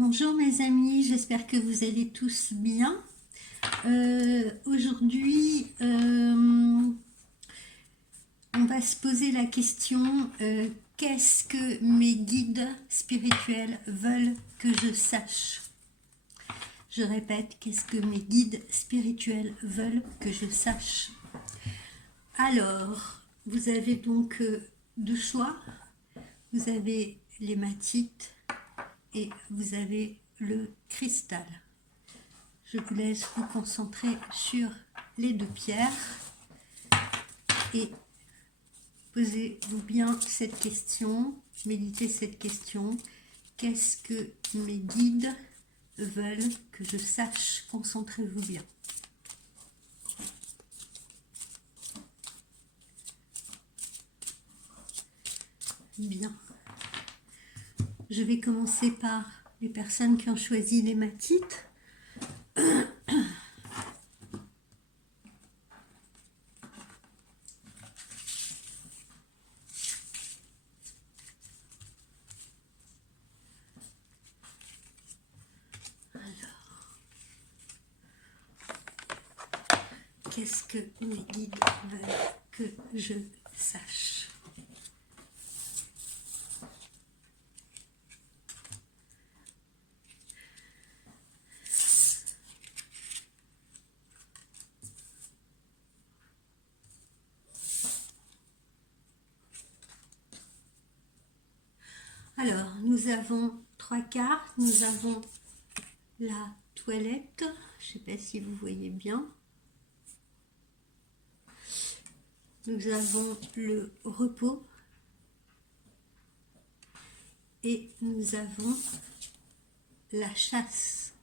Bonjour mes amis, j'espère que vous allez tous bien. Aujourd'hui, on va se poser la question qu'est-ce que mes guides spirituels veulent que je sache? Je répète, qu'est-ce que mes guides spirituels veulent que je sache? Alors, vous avez donc deux choix. Vous avez l'hématite et vous avez le cristal. Je vous laisse vous concentrer sur les deux pierres et posez-vous bien cette question, méditez cette question. Qu'est-ce que mes guides veulent que je sache? Concentrez-vous bien. Bien. Je vais commencer par les personnes qui ont choisi l'hématite. Qu'est-ce que mes guides veulent que je sache? Alors, nous avons trois cartes. Nous avons la toilette. Je ne sais pas si vous voyez bien. Nous avons le repos. Et nous avons la chasse.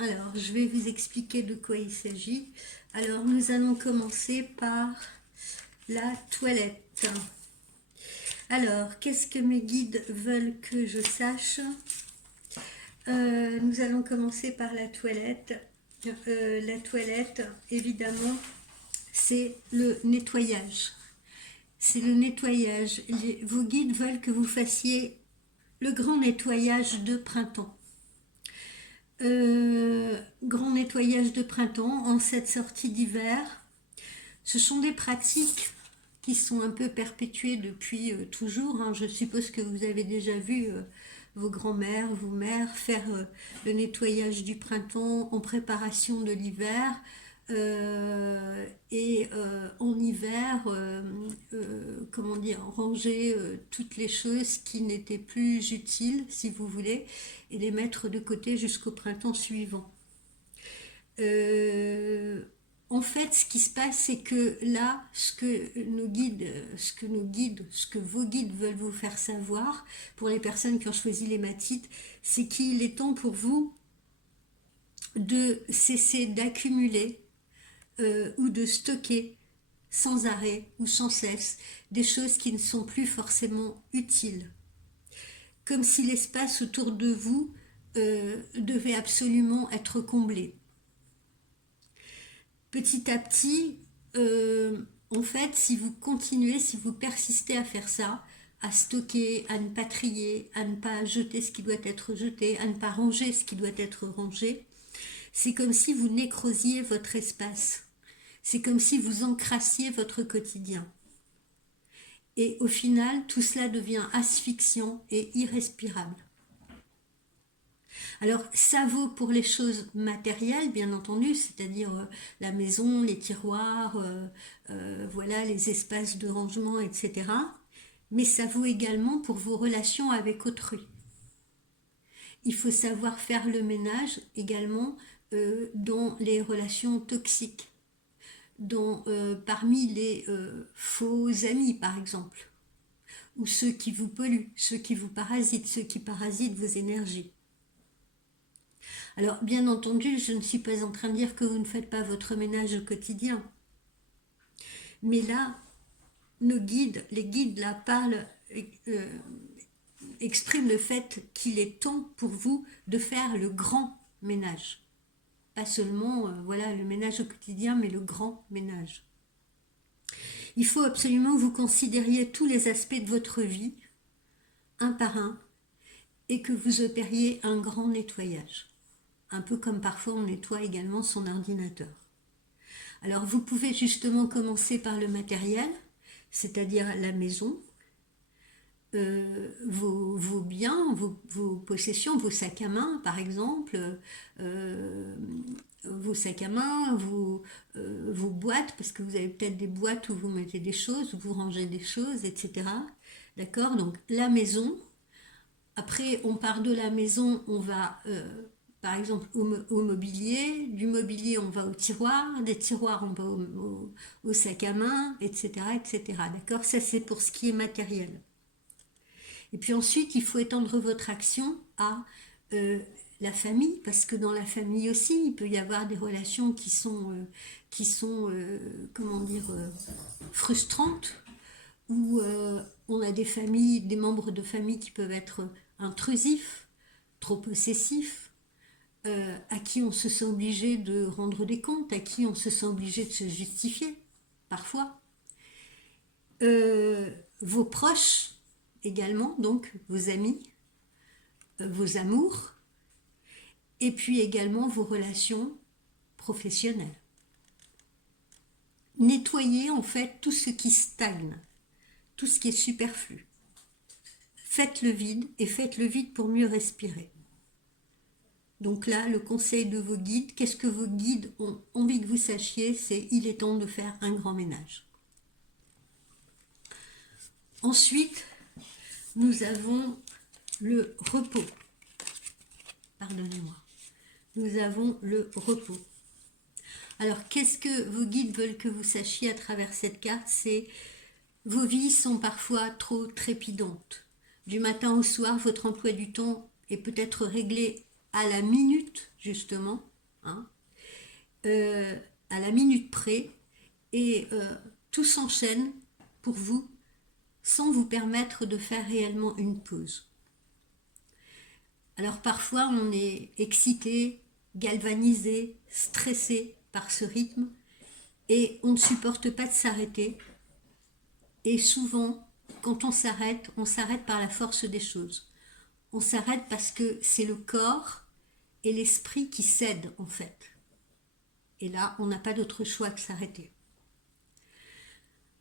Alors, je vais vous expliquer de quoi il s'agit. Alors, nous allons commencer par la toilette. Alors, qu'est-ce que mes guides veulent que je sache? Nous allons commencer par la toilette. La toilette, évidemment, c'est le nettoyage. C'est le nettoyage. Vos guides veulent que vous fassiez le grand nettoyage de printemps. Grand nettoyage de printemps en cette sortie d'hiver. Ce sont des pratiques qui sont un peu perpétuées depuis toujours. Je suppose que vous avez déjà vu vos grands-mères, vos mères faire le nettoyage du printemps en préparation de l'hiver. En hiver, comment dire, ranger toutes les choses qui n'étaient plus utiles, si vous voulez, et les mettre de côté jusqu'au printemps suivant. En fait, ce qui se passe, c'est que là, ce que vos guides veulent vous faire savoir, pour les personnes qui ont choisi l'hématite, c'est qu'il est temps pour vous de cesser d'accumuler ou de stocker sans arrêt ou sans cesse des choses qui ne sont plus forcément utiles. Comme si l'espace autour de vous devait absolument être comblé. Petit à petit, en fait, si vous continuez, si vous persistez à faire ça, à stocker, à ne pas trier, à ne pas jeter ce qui doit être jeté, à ne pas ranger ce qui doit être rangé, c'est comme si vous nécrosiez votre espace. C'est comme si vous encrassiez votre quotidien. Et au final, tout cela devient asphyxiant et irrespirable. Alors, ça vaut pour les choses matérielles, bien entendu, c'est-à-dire la maison, les tiroirs, voilà, les espaces de rangement, etc. Mais ça vaut également pour vos relations avec autrui. Il faut savoir faire le ménage également dans les relations toxiques. Parmi les faux amis par exemple, ou ceux qui vous polluent, ceux qui vous parasitent, ceux qui parasitent vos énergies. Alors bien entendu, je ne suis pas en train de dire que vous ne faites pas votre ménage au quotidien, mais là, nos guides, les guides là parlent, expriment le fait qu'il est temps pour vous de faire le grand ménage. Pas seulement voilà, le ménage au quotidien, mais le grand ménage. Il faut absolument que vous considériez tous les aspects de votre vie, un par un, et que vous opériez un grand nettoyage. Un peu comme parfois on nettoie également son ordinateur. Alors vous pouvez justement commencer par le matériel, c'est-à-dire la maison, vos biens, vos possessions, vos sacs à main par exemple, vos sacs à main, vos boîtes, parce que vous avez peut-être des boîtes où vous mettez des choses, où vous rangez des choses, etc. D'accord? Donc la maison. Après, on part de la maison, on va par exemple au mobilier, du mobilier on va au tiroir, des tiroirs on va au sac à main, etc. etc. D'accord? Ça c'est pour ce qui est matériel. Et puis ensuite, il faut étendre votre action à la famille, parce que dans la famille aussi, il peut y avoir des relations qui sont comment dire, frustrantes, où on a des familles, des membres de famille qui peuvent être intrusifs, trop possessifs, à qui on se sent obligé de rendre des comptes, à qui on se sent obligé de se justifier, parfois. Vos proches également, donc vos amis, vos amours, et puis également vos relations professionnelles. Nettoyez en fait tout ce qui stagne, tout ce qui est superflu. Faites le vide et faites le vide pour mieux respirer. Donc là, le conseil de vos guides, qu'est-ce que vos guides ont envie que vous sachiez, c'est il est temps de faire un grand ménage. Ensuite, nous avons le repos. Pardonnez-moi. Nous avons le repos. Alors, qu'est-ce que vos guides veulent que vous sachiez à travers cette carte? C'est vos vies sont parfois trop trépidantes. Du matin au soir, votre emploi du temps est peut-être réglé à la minute, justement, hein, à la minute près, et tout s'enchaîne pour vous sans vous permettre de faire réellement une pause. Alors parfois on est excité, galvanisé, stressé par ce rythme et on ne supporte pas de s'arrêter. Et souvent, quand on s'arrête par la force des choses. On s'arrête parce que c'est le corps et l'esprit qui cèdent en fait. Et là, on n'a pas d'autre choix que s'arrêter.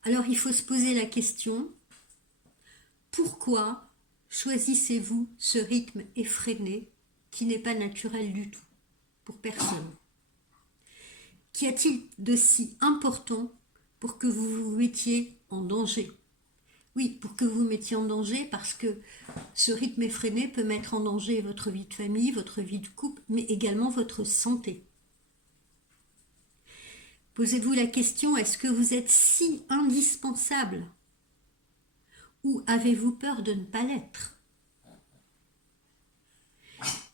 Alors il faut se poser la question, pourquoi choisissez-vous ce rythme effréné qui n'est pas naturel du tout, pour personne? Qu'y a-t-il de si important pour que vous vous mettiez en danger? Oui, pour que vous vous mettiez en danger, parce que ce rythme effréné peut mettre en danger votre vie de famille, votre vie de couple, mais également votre santé. Posez-vous la question, est-ce que vous êtes si indispensable? Ou avez-vous peur de ne pas l'être?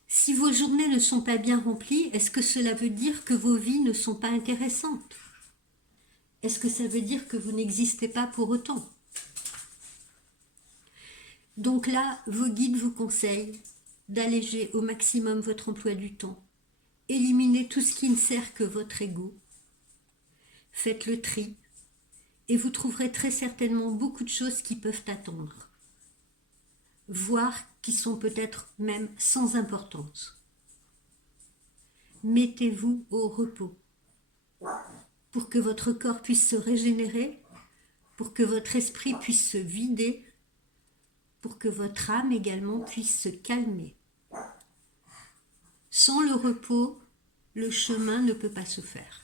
Si vos journées ne sont pas bien remplies, est-ce que cela veut dire que vos vies ne sont pas intéressantes? Est-ce que ça veut dire que vous n'existez pas pour autant? Donc là, vos guides vous conseillent d'alléger au maximum votre emploi du temps. Éliminez tout ce qui ne sert que votre ego. Faites le tri et vous trouverez très certainement beaucoup de choses qui peuvent attendre, voire qui sont peut-être même sans importance. Mettez-vous au repos pour que votre corps puisse se régénérer, pour que votre esprit puisse se vider, pour que votre âme également puisse se calmer. Sans le repos, le chemin ne peut pas se faire.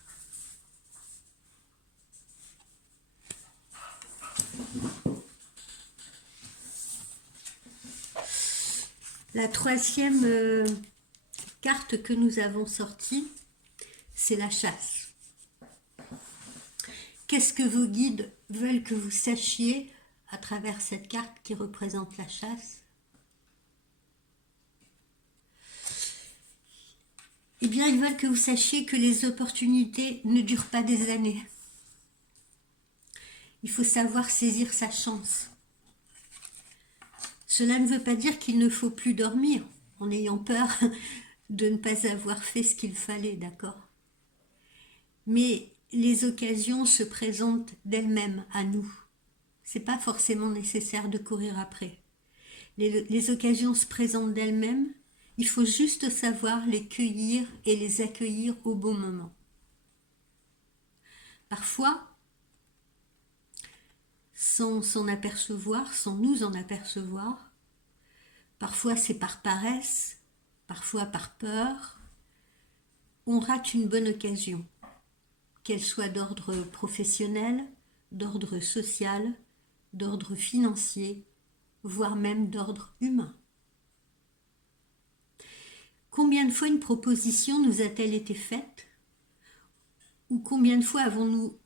La troisième carte que nous avons sortie, c'est la chasse. Qu'est-ce que vos guides veulent que vous sachiez à travers cette carte qui représente la chasse? Eh bien, ils veulent que vous sachiez que les opportunités ne durent pas des années. Il faut savoir saisir sa chance. Cela ne veut pas dire qu'il ne faut plus dormir en ayant peur de ne pas avoir fait ce qu'il fallait, d'accord? Mais les occasions se présentent d'elles-mêmes à nous. C'est pas forcément nécessaire de courir après. Les occasions se présentent d'elles-mêmes. Il faut juste savoir les cueillir et les accueillir au bon moment. Parfois, sans s'en apercevoir, sans nous en apercevoir, parfois c'est par paresse, parfois par peur, on rate une bonne occasion, qu'elle soit d'ordre professionnel, d'ordre social, d'ordre financier, voire même d'ordre humain. Combien de fois une proposition nous a-t-elle été faite? Ou combien de fois avons-nous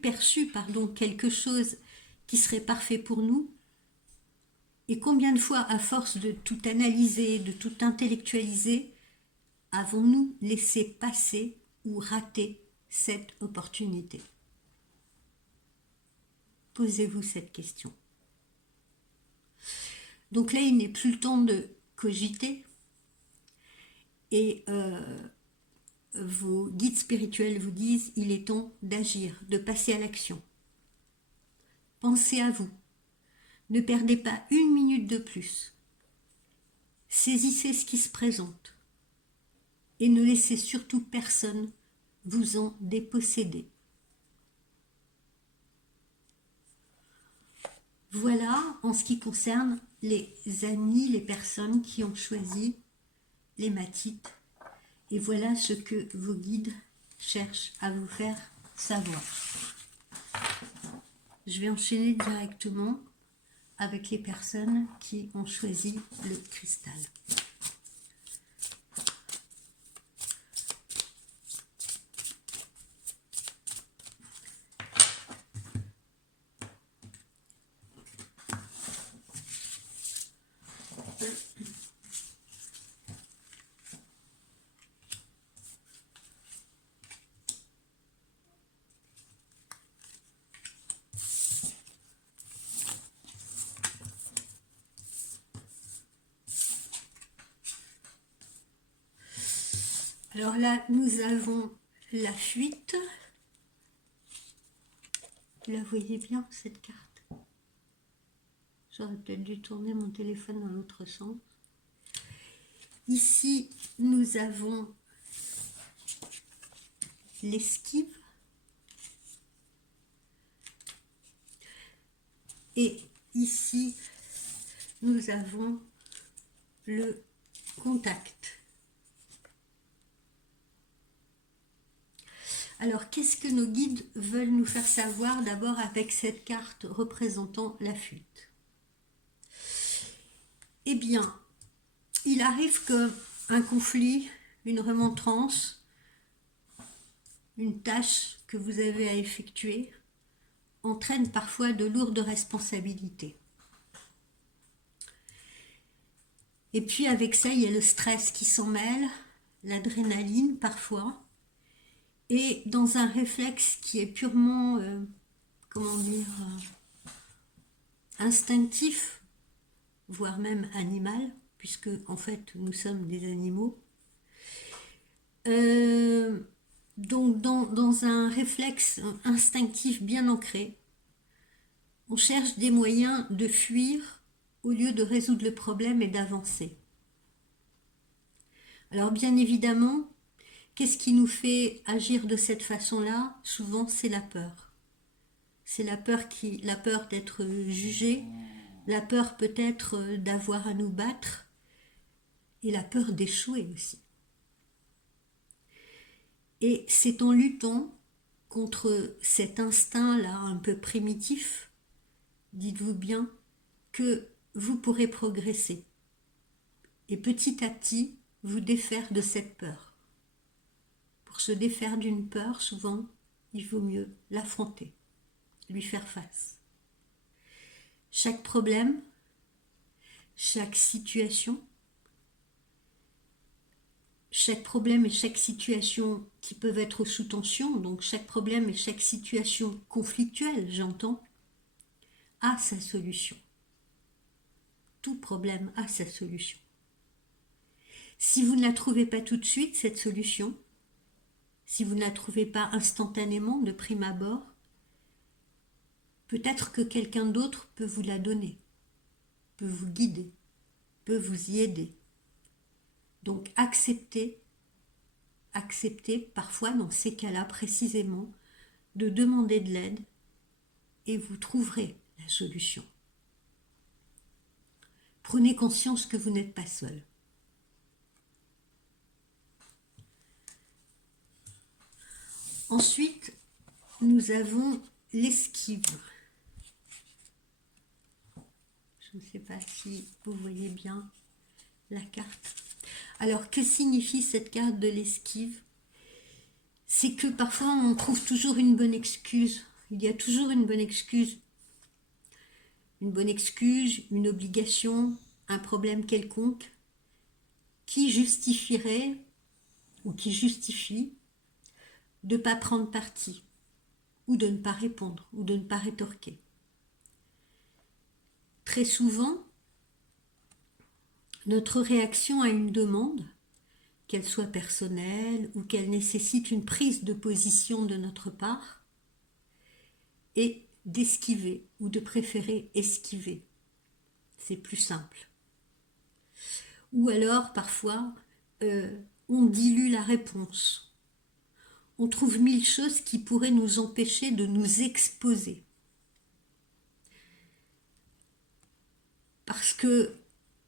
perçu quelque chose qui serait parfait pour nous? Et combien de fois, à force de tout analyser, de tout intellectualiser, avons-nous laissé passer ou rater cette opportunité? Posez-vous cette question. Donc là, il n'est plus le temps de cogiter et vos guides spirituels vous disent il est temps d'agir, de passer à l'action. Pensez à vous. Ne perdez pas une minute de plus. Saisissez ce qui se présente et ne laissez surtout personne vous en déposséder. Voilà en ce qui concerne les amis, les personnes qui ont choisi l'hématite. Et voilà ce que vos guides cherchent à vous faire savoir. Je vais enchaîner directement avec les personnes qui ont choisi le cristal. Alors là, nous avons la fuite. Vous la voyez bien, cette carte? J'aurais peut-être dû tourner mon téléphone dans l'autre sens. Ici, nous avons l'esquive. Et ici, nous avons le contact. Alors, qu'est-ce que nos guides veulent nous faire savoir d'abord avec cette carte représentant la fuite? Eh bien, il arrive qu'un conflit, une remontrance, une tâche que vous avez à effectuer entraîne parfois de lourdes responsabilités. Et puis avec ça, il y a le stress qui s'en mêle, l'adrénaline parfois, et dans un réflexe qui est purement, instinctif, voire même animal, puisque en fait nous sommes des animaux. Donc dans un réflexe instinctif bien ancré, on cherche des moyens de fuir au lieu de résoudre le problème et d'avancer. Alors bien évidemment, qu'est-ce qui nous fait agir de cette façon-là? Souvent, c'est la peur. C'est la peur d'être jugé, la peur peut-être d'avoir à nous battre, et la peur d'échouer aussi. Et c'est en luttant contre cet instinct-là un peu primitif, dites-vous bien, que vous pourrez progresser. Et petit à petit, vous défaire de cette peur. Pour se défaire d'une peur, souvent, il vaut mieux l'affronter, lui faire face. Chaque problème, chaque situation, et chaque situation qui peuvent être sous tension, donc chaque problème et chaque situation conflictuelle, j'entends, a sa solution. Tout problème a sa solution. Si vous ne la trouvez pas tout de suite, cette solution, si vous ne la trouvez pas instantanément de prime abord, peut-être que quelqu'un d'autre peut vous la donner. peut vous guider, peut vous y aider. Donc acceptez parfois dans ces cas-là précisément de demander de l'aide et vous trouverez la solution. Prenez conscience que vous n'êtes pas seul. Ensuite, nous avons l'esquive. Je ne sais pas si vous voyez bien la carte. Alors, que signifie cette carte de l'esquive? C'est que parfois, on trouve toujours une bonne excuse. Il y a toujours une bonne excuse. Une bonne excuse, une obligation, un problème quelconque qui justifierait ou qui justifie de ne pas prendre parti ou de ne pas répondre ou de ne pas rétorquer. Très souvent, notre réaction à une demande, qu'elle soit personnelle ou qu'elle nécessite une prise de position de notre part, est d'esquiver ou de préférer esquiver. C'est plus simple. Ou alors, parfois, on dilue la réponse. On trouve mille choses qui pourraient nous empêcher de nous exposer. Parce que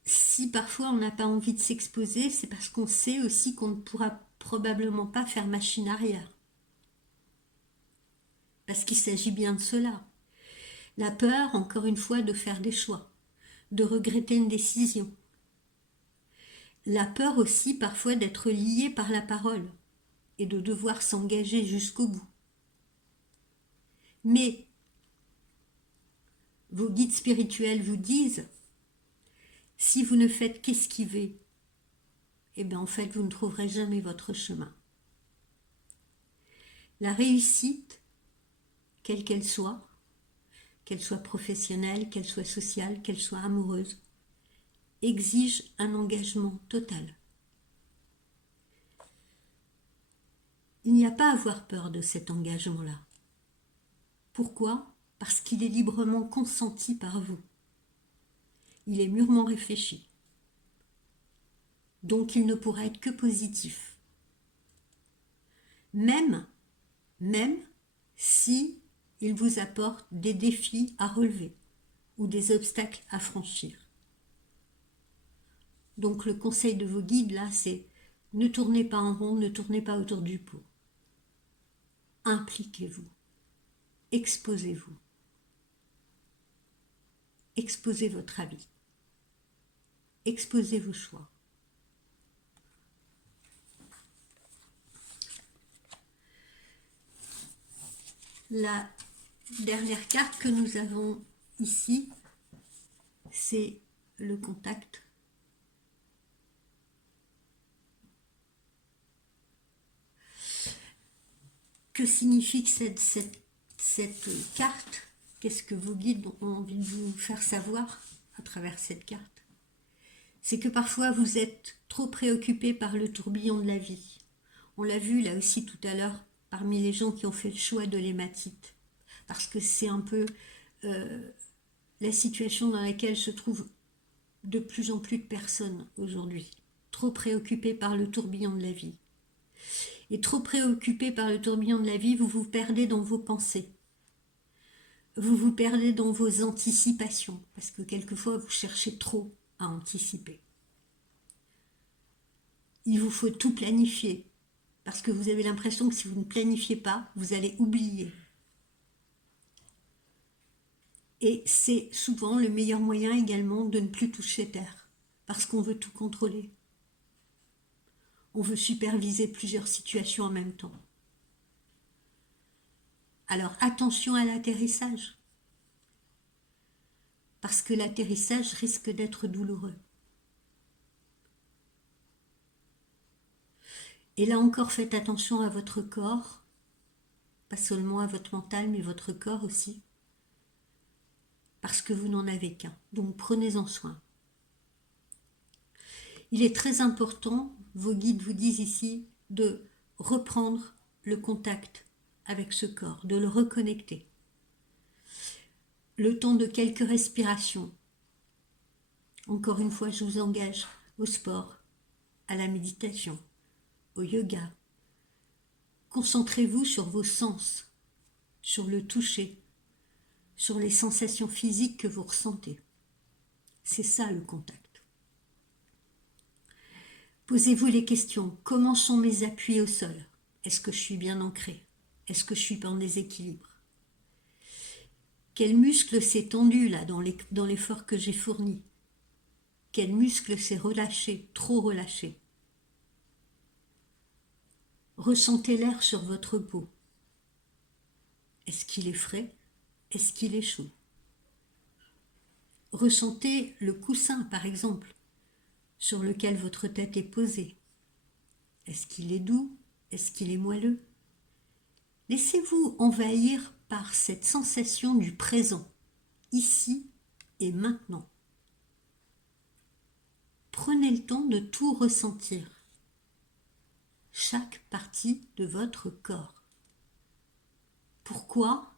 si parfois on n'a pas envie de s'exposer, c'est parce qu'on sait aussi qu'on ne pourra probablement pas faire machine arrière. Parce qu'il s'agit bien de cela. La peur, encore une fois, de faire des choix, de regretter une décision. La peur aussi parfois d'être lié par la parole et de devoir s'engager jusqu'au bout. Mais vos guides spirituels vous disent, si vous ne faites qu'esquiver, eh bien en fait vous ne trouverez jamais votre chemin. La réussite, quelle qu'elle soit professionnelle, qu'elle soit sociale, qu'elle soit amoureuse, exige un engagement total. Il n'y a pas à avoir peur de cet engagement-là. Pourquoi? Parce qu'il est librement consenti par vous. Il est mûrement réfléchi. Donc il ne pourra être que positif. Même si il vous apporte des défis à relever ou des obstacles à franchir. Donc le conseil de vos guides là, c'est ne tournez pas en rond, ne tournez pas autour du pot. Impliquez-vous. Exposez-vous. Exposez votre avis. Exposez vos choix. La dernière carte que nous avons ici, c'est le contact. Que signifie cette carte? Qu'est-ce que vos guides ont envie de vous faire savoir à travers cette carte? C'est que parfois vous êtes trop préoccupé par le tourbillon de la vie. On l'a vu là aussi tout à l'heure parmi les gens qui ont fait le choix de l'hématite. Parce que c'est un peu la situation dans laquelle se trouvent de plus en plus de personnes aujourd'hui. Trop préoccupées par le tourbillon de la vie. Et trop préoccupé par le tourbillon de la vie, vous vous perdez dans vos pensées. Vous vous perdez dans vos anticipations, parce que quelquefois vous cherchez trop à anticiper. Il vous faut tout planifier, parce que vous avez l'impression que si vous ne planifiez pas, vous allez oublier. Et c'est souvent le meilleur moyen également de ne plus toucher terre, parce qu'on veut tout contrôler. On veut superviser plusieurs situations en même temps. Alors attention à l'atterrissage, parce que l'atterrissage risque d'être douloureux. Et là encore, faites attention à votre corps, pas seulement à votre mental, mais votre corps aussi, parce que vous n'en avez qu'un. Donc prenez-en soin. Il est très important, vos guides vous disent ici, de reprendre le contact avec ce corps, de le reconnecter. Le temps de quelques respirations, Encore une fois, je vous engage au sport, à la méditation, au yoga. Concentrez-vous sur vos sens, sur le toucher, sur les sensations physiques que vous ressentez. C'est ça le contact. Posez-vous les questions. Comment sont mes appuis au sol? Est-ce que je suis bien ancré? Est-ce que je suis en déséquilibre? Quel muscle s'est tendu là dans l'effort que j'ai fourni? Quel muscle s'est relâché, trop relâché? Ressentez l'air sur votre peau. Est-ce qu'il est frais? Est-ce qu'il est chaud? Ressentez le coussin, par exemple, sur lequel votre tête est posée. Est-ce qu'il est doux? Est-ce qu'il est moelleux? Laissez-vous envahir par cette sensation du présent, ici et maintenant. Prenez le temps de tout ressentir, chaque partie de votre corps. Pourquoi?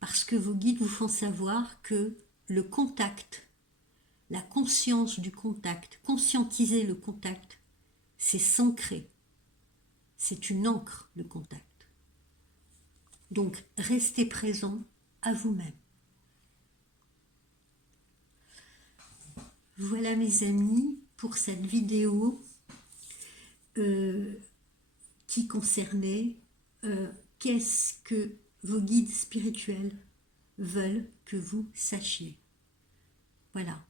Parce que vos guides vous font savoir que le contact, la conscience du contact, conscientiser le contact, c'est s'ancrer. C'est une encre, le contact. Donc, restez présent à vous-même. Voilà mes amis pour cette vidéo qui concernait qu'est-ce que vos guides spirituels veulent que vous sachiez. Voilà,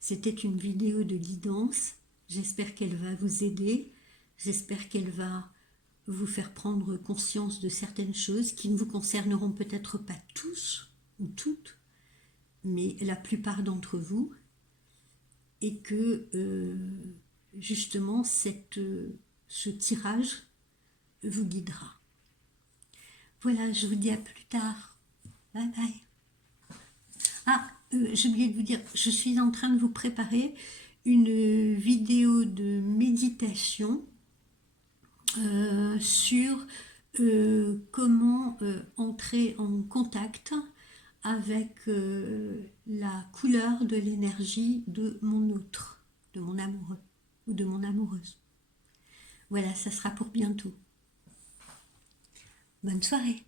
c'était une vidéo de guidance. J'espère qu'elle va vous aider. J'espère qu'elle va vous faire prendre conscience de certaines choses qui ne vous concerneront peut-être pas tous ou toutes, mais la plupart d'entre vous, et que justement ce tirage vous guidera. Voilà, je vous dis à plus tard. Bye bye. Ah, j'ai oublié de vous dire, je suis en train de vous préparer une vidéo de méditation sur comment entrer en contact avec la couleur de l'énergie de mon autre, de mon amoureux ou de mon amoureuse. Voilà, ça sera pour bientôt. Bonne soirée.